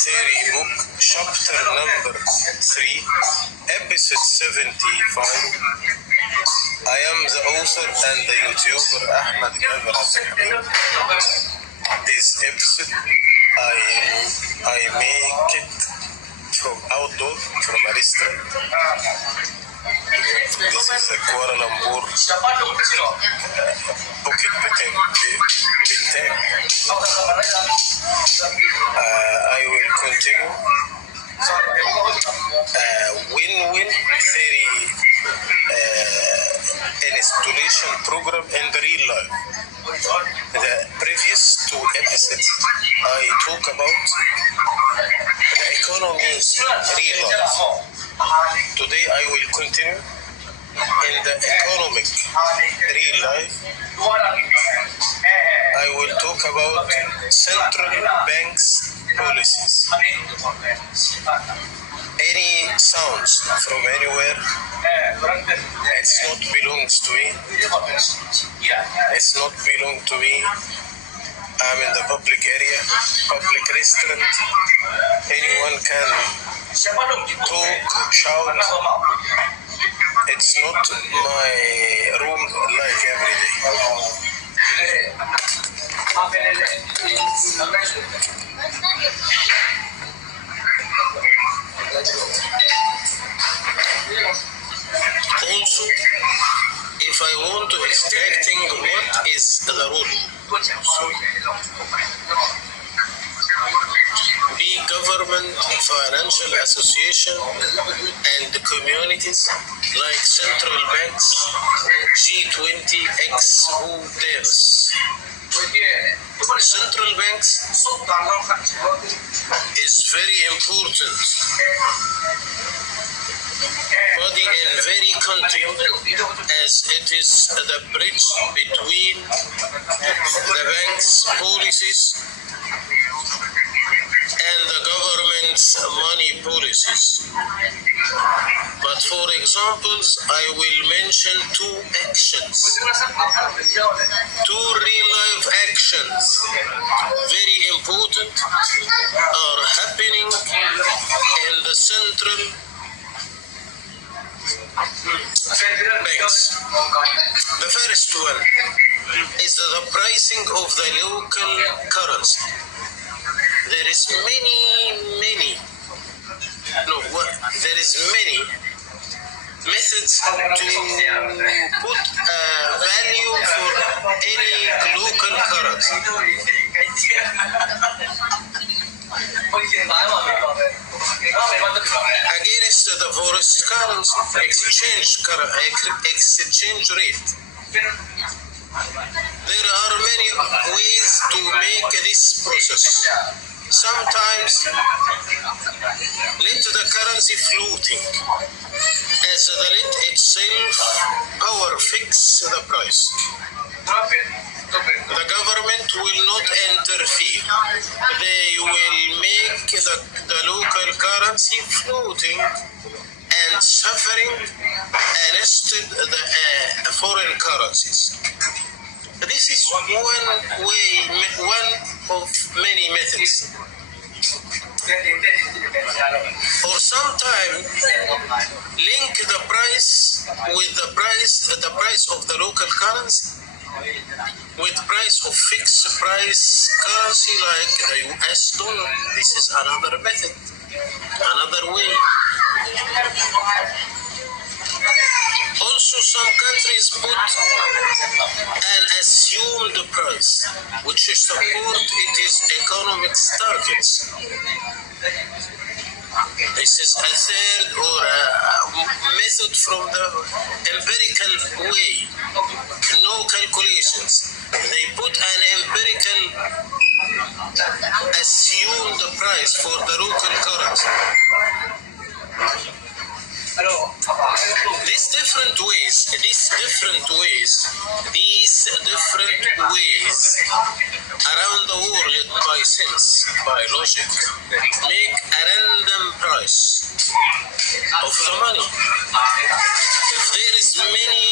Theory Book, Chapter Number 3, Episode 75. I am the author and the YouTuber Ahmed Gaber. This episode, I make it from outdoor, from a restaurant. This is a Kuala Lumpur bukit bintag. I will continue win-win theory installation program in the real life. The previous two episodes I talk about the economy's real life. Today I will continue in the economic real life. I will talk about central banks policies. Any sounds from anywhere, it's not belongs to me. It's not belong to me. I'm in the public area, public restaurant. Anyone can talk, shout. It's not my room like every day. Also, if I want to extracting what is the rule, be government, financial association, and the communities like central banks, G20, who dares. Central banks is very important body in very country, as it is the bridge between the bank's policies and the government's money policies. But for examples, I will mention two actions, two real-life actions, very important, are happening in the central banks. The first one is the pricing of the local currency. There is many methods to put a value for any local currency. Against the forest currency, exchange rate. There are many ways to make this process. Sometimes let the currency floating, as the let itself power fix the price. The government will not interfere. They will make the local currency floating and suffering instead the foreign currencies. This is one way, one of many methods. Or sometimes link the price with the price of the local currency with price of fixed price currency like the US dollar. This is another method, another way. Also, some countries put an assumed price, which support its economic targets. This is a third or a method from the empirical way. No calculations. They put an empirical assumed price for the local currency. These different ways around the world by sense, by logic, make a random price of the money. If there is many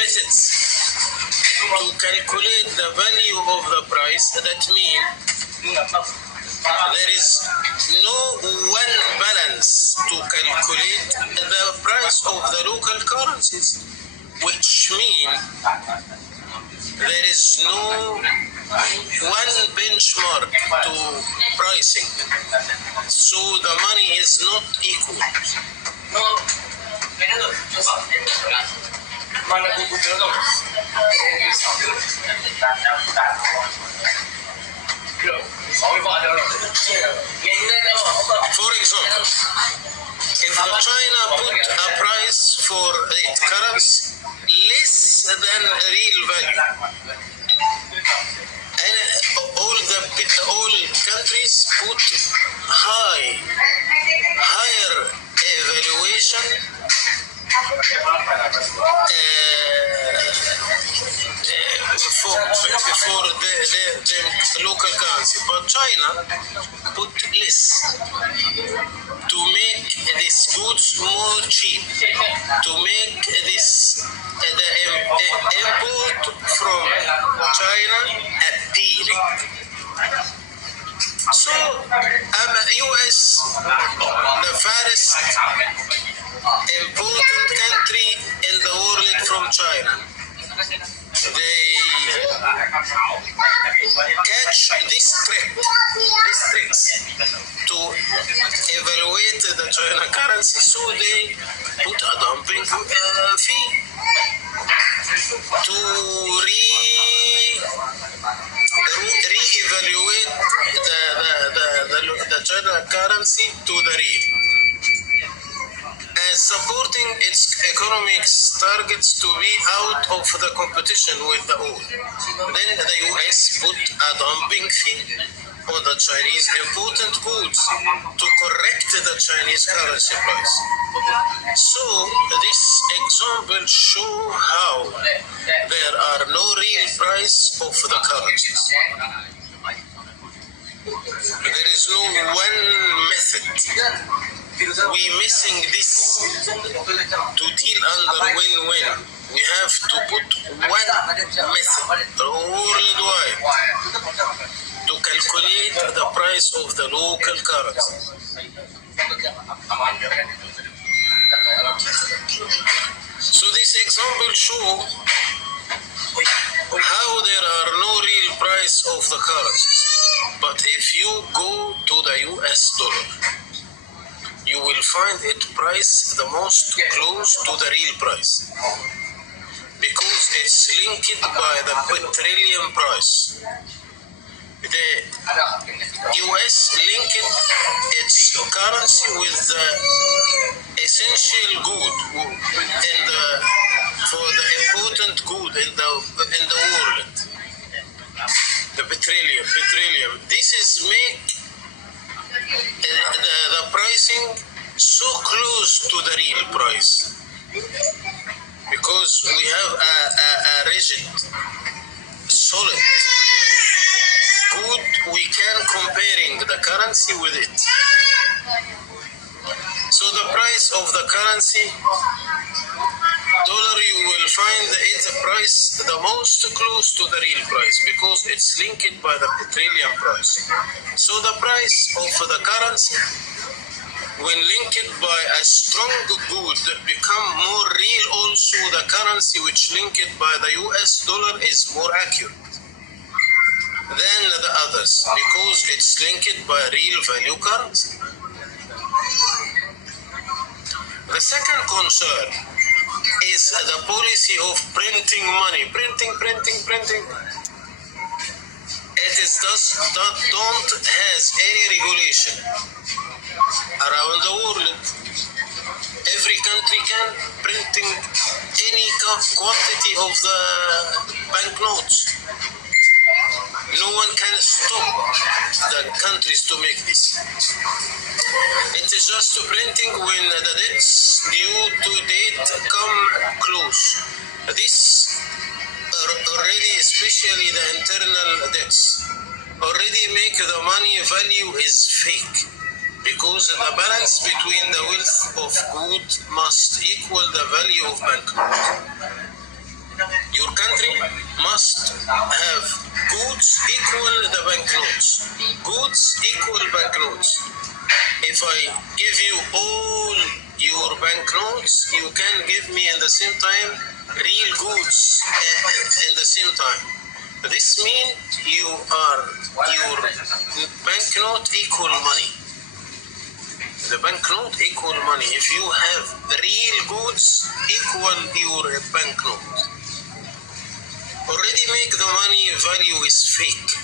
methods to calculate the value of the price, that means There is no one balance to calculate the price of the local currencies, which means there is no one benchmark to pricing, so the money is not equal. For example, if China put a price for its currency less than real value, and all countries put higher evaluation for the local currency, but China put less to make these goods more cheap, to make this the import from China appealing. So, US, the first important country in the world from China, they catch this tricks to evaluate the China currency, so they put a dumping fee to re-evaluate the China currency to the real, and supporting its economic targets to be out of the competition with the oil. Then the US put a dumping fee on the Chinese important goods to correct the Chinese currency price. So this example show how there are no real price of the currencies. There is no one method. We missing this to deal under win-win. We have to put one method worldwide to calculate the price of the local currency. So this example show how there are no real price of the currencies. But if you go to the US dollar, you will find it priced the most close to the real price, because it's linked by the petroleum price. The US linked its currency with the essential good for the important good in the world, the petroleum. This is make the pricing so close to the real price, because we have a rigid, solid good. We can comparing the currency with it. So the price of the currency dollar, you will find its price the most close to the real price, because it's linked by the petroleum price. So the price of the currency, when linked by a strong good, become more real. Also the currency which linked by the US dollar is more accurate than the others, because it's linked by real value currency. The second concern is the policy of printing money. Printing. It is don't has any regulation around the world. Every country can printing any quantity of the banknotes. No one can stop the countries to make this. It is just printing when the debts due to date come close. This already, especially the internal debts, already make the money value is fake, because the balance between the wealth of good must equal the value of banknote. You your country must have goods equal the banknotes. Goods equal banknotes. If I give you all your banknotes, you can give me in the same time real goods in the same time. This means your banknote equal money. The banknote equal money. If you have real goods equal your banknote. Already make the money value is fake.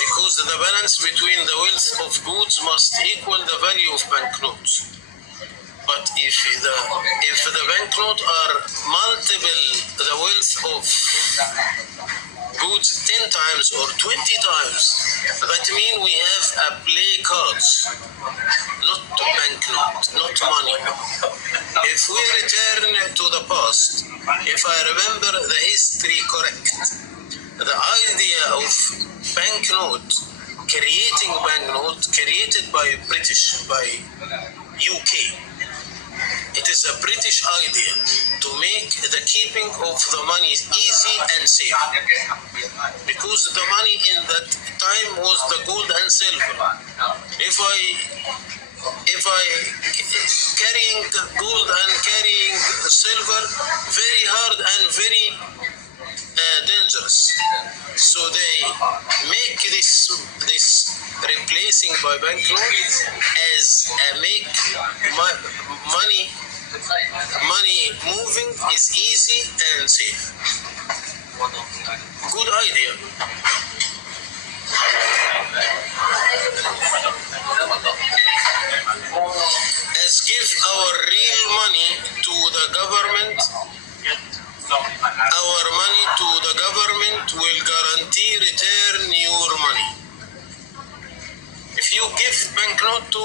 Because the balance between the wealth of goods must equal the value of banknotes. But if the banknote are multiple the wealth of goods 10 times or 20 times, that means we have a play cards, not banknote, not money. If we return to the past, if I remember the history correct, the idea of banknote, creating banknote, created by British, by UK. It is a British idea to make the keeping of the money easy and safe. Because the money in that time was the gold and silver. If I carrying gold and carrying silver, very hard and very dangerous. So they make this replacing by banknote as make money moving is easy and safe. Good idea. As give our real money to the government, our money to the government will guarantee return your money. If you give banknote to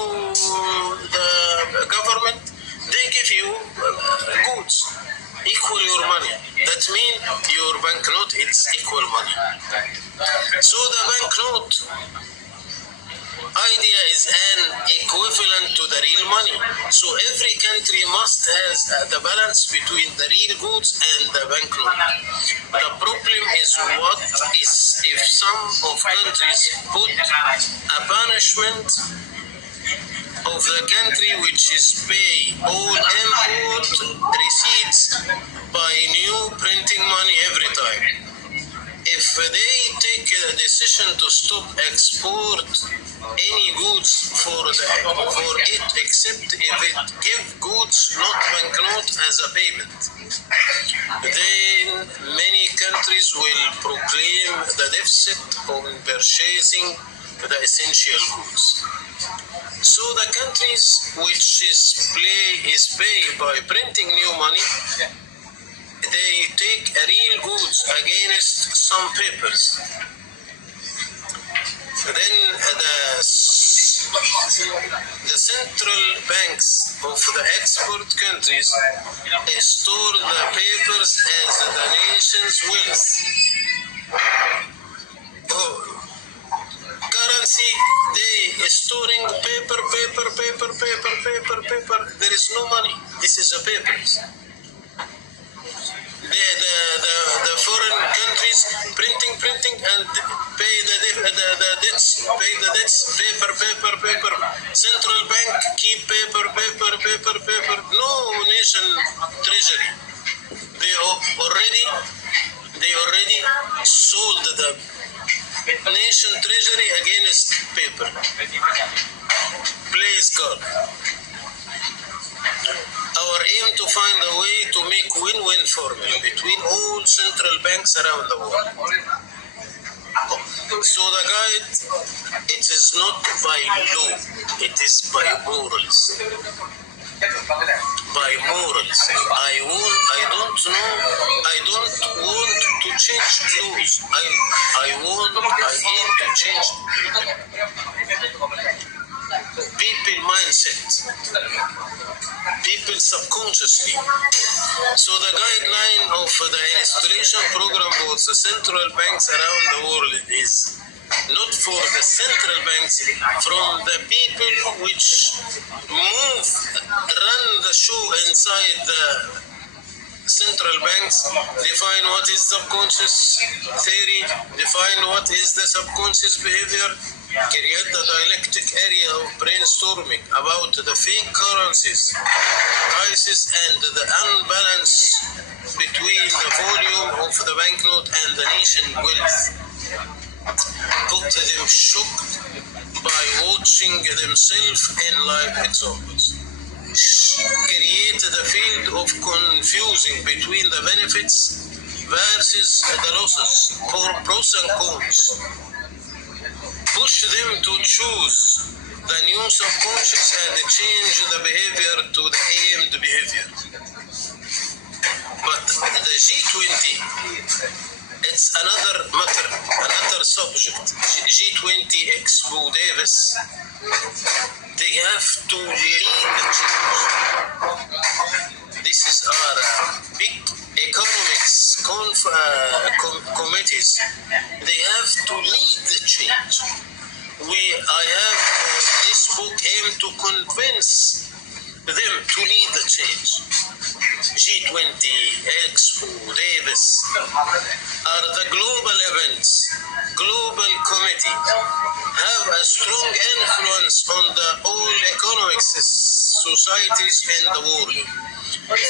the government, they give you goods equal your money. That means your banknote is equal money. So the banknote idea is an equivalent to the real money. So every country must have the balance between the real goods and the banknote. The problem is what is if some of countries put a punishment of the country which is pay all import receipts by new printing money every time. If they take a decision to stop export any goods for it except if it give goods not banknote as a payment, then many countries will proclaim the deficit on purchasing the essential goods. So the countries which is paid by printing new money, they take real goods against some papers. Then the central banks of the export countries store the papers as the nation's wealth. Currency, they storing paper. There is no money. This is a papers. The foreign countries printing and pay the debts, paper. Central bank keep paper. No nation treasury. They already sold the nation treasury against paper. Please God. Our aim to find a way to make win-win formula between all central banks around the world. So the guide, it is not by law, it is by morals. By morals. I don't want to change laws. I aim to change people mindset, people subconsciously. So the guideline of the installation program for the central banks around the world is not for the central banks, from the people which run the show inside central banks define what is subconscious theory, define what is the subconscious behavior, create the dialectic area of brainstorming about the fake currencies, prices, and the unbalance between the volume of the banknote and the nation wealth. Put them shocked by watching themselves in live examples. Create the field of confusing between the benefits versus the losses, or pros and cons. Push them to choose the new subconscious and change the behavior to the aimed behavior. But the G20, it's another matter, another subject. G20 Expo Davis, they have to lead the change. This is our big economics committees. They have to lead the change. I have this book aim to convince them to lead the change. G20 Expo Davis are the global events. Global committee have a strong influence on the all economic societies in the world. They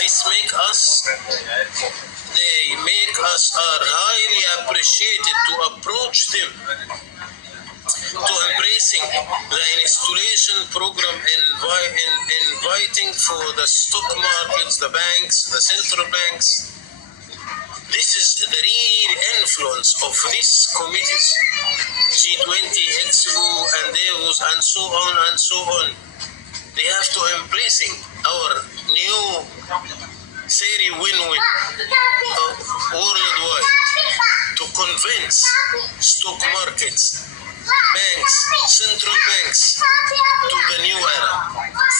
make us are highly appreciated to approach them, to embracing the installation program, inviting for the stock markets, the banks, the central banks. This is the real influence of these committees, G20, Expo, and Davos, and so on and so on. They have to embracing our new theory win-win worldwide to convince stock markets, banks, central banks to the new era.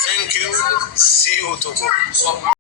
Thank you. See you tomorrow.